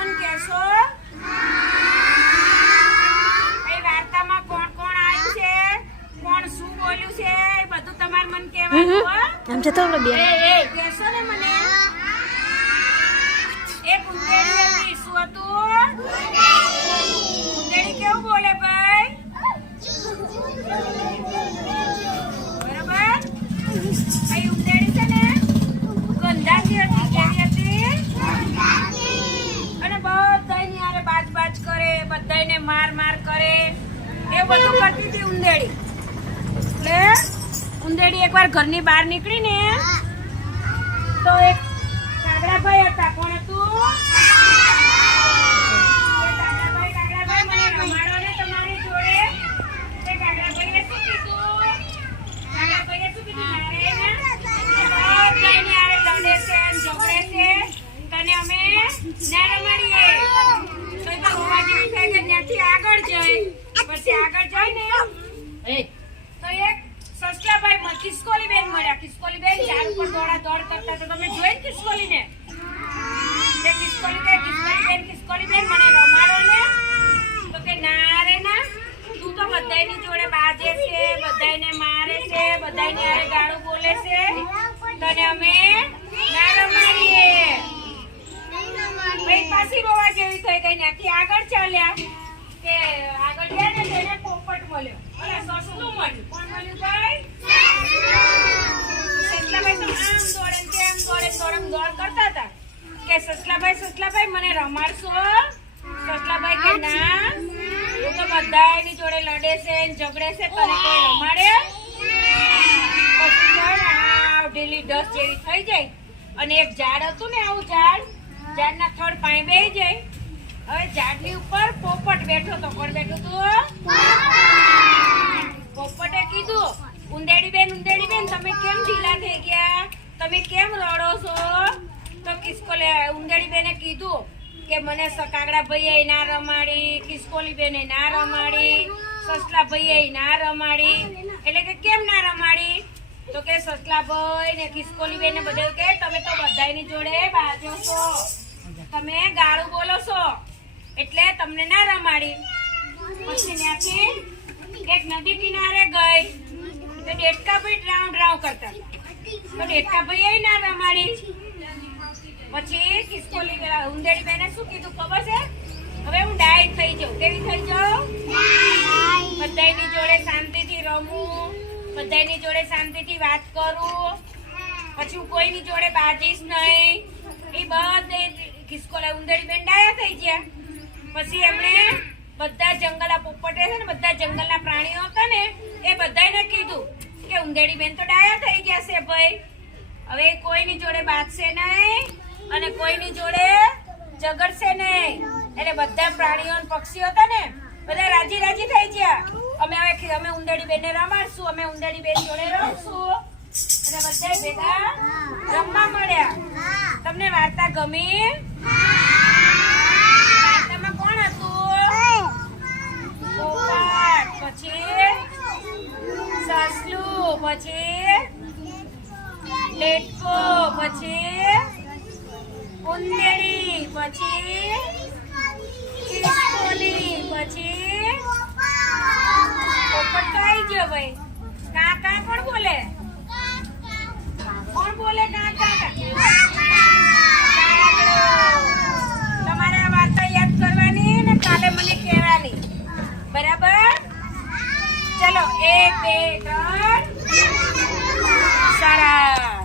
મન કહેશો? એ વાર્તામાં કોણ કોણ આવ્યું છે? કોણ શું બોલ્યું છે? એ બધું તમારે મન કહેવાનું આમ જતો એ કહેશો ને મને. કરે બધાયને માર માર કરે. એ બધું કરતી હતી ઉંદેડી. એટલે ઉંદેડી એકવાર ઘરની બહાર નીકળી ને તો એક કાગડાભાઈ હતા કોણ હતું એ કાગડાભાઈ, કાગડાભાઈ, મને રમાડો ને તમારી જોડે. તે કાગડાભાઈએ શું કીધું? કાગડાભાઈએ શું કીધું? મારે ને બધાયની હારે લડે છે અને ઝઘડે છે. તને અમે ના રમાડીએ. તો એ તો રોવા જેવી થાય કે ત્યાંથી આગળ જાય. પછી આગળ ને તો એક મ- ખિસકોલીબેન મળ્યા. ખિસકોલીબેન ઝાડ ઉપર દોડા દોડ કરતા તો તમે જોઈ ને તે ખિસકોલી કે ખિસકોલીબેન ખિસકોલીબેન મને રમાડો ને તો કે ના રે ના તું તો બધાયની જોડે બાજે છે બધાયને મારે છે બધાયની હારે ગાળું બોલે છે. તને અમે ના રમાડીએ. ભાઈ પાછી રોવા જેવી થઈ ગઈ ત્યાંથી આગળ ચાલ્યા. કે આગળ ગયા ને તેને મળ્યો? અને સસલું મળ્યું. કોણ મળ્યું ભાઈ? સસલાભાઈ તો આમ દોડે તેમ દોડે ને દોડ કરતા હતા. કે સસલાભાઈ સસલાભાઈ મને રમાડશો? સસલાભાઈ કે ના? તો બધા એની જોડે લડે છે ઝઘડે છે તને કોઈ રમાડે? ઢીલી ડસ જેવી થઈ જાય. અને એક ઝાડ હતું ને આવું ઝાડ ઝાડના થડ પાણી બેહી જાય. હવે ઝાડની ઉપર પોપટ બેઠો તો કોણ બેઠું તું પોપટે કીધું ઉંદેડી બેન ઉંદેડી બેન તમે કેમ ઢીલા થઈ ગયા? તમે કેમ રડો છો? તો કિસ્કોલે ઉંદેડી બેને કીધું કે મને સકાગડા ભાઈએ ના રમાડી કિસ્કોલી બેને ના રમાડી સસલા ભાઈએ ના રમાડી. એટલે કે કેમ ના રમાડી? તો કે સસલા ભાઈ ને કિસ્કોલી બેન ને બધે કે, તમે તો બધાયની જોડે બાજો છો. તમે ગાળું બોલો છો. એટલે તમને ના રમાડી. પછી ત્યાંથી એક નદી કિનારે ગઈ. તો ડેટકા ભાઈ રાઉન્ડ રાઉન્ડ કરતા. તો ડેટકા ભાઈ ના રમાડી પછી ખિસકોલી ઉંદેડી બેને શું કીધું ખબર છે? હવે હું ડાયટ થઈ જાઉં. કેવી થઈ જાઉં? બધાયની જોડે શાંતિથી રમું. બધાયની જોડે શાંતિથી વાત કરું. પછી હું કોઈની જોડે બાજીશ નહીં. એ બધે ખિસકોલા ઉંદરડી બેન ડાયા થઈ ગયા. પછી એમણે બધા જંગલ આ પોપટે છે ને બધા જંગલના પ્રાણીઓ હતા ને એ બધાને કીધું કે ઉંદેડી બેન તો ડાયા થઈ ગયા છે ભાઈ. હવે કોઈની જોડે બાંધશે નહીં અને કોઈની જોડે ઝઘડશે નહીં. એટલે બધા પ્રાણીઓ અને પક્ષીઓ હતા ને બધા રાજી રાજી થઈ ગયા. અમે હવે અમે ઉંદેડી બેનને રમાડશું અમે ઉંદેડી બેન જોડે રમશું. અને બધા ભેગા રમવા મળ્યા. તમને વાર્તા ગમી વાર્તામાં કોણ હતું પોપટ પછી સસલું પછી લેટકો પછી ઉંદેડી પછી ખિસકોલી પછી પોપટ તો આવી ગયો ભાઈ. કાકા કોણ બોલે? કોણ બોલે કાકા. તમારે વાર્તા યાદ કરવાની ને કાલે મને કહેવાની. બરાબર? ચલો, એક, બે, ત્રણ.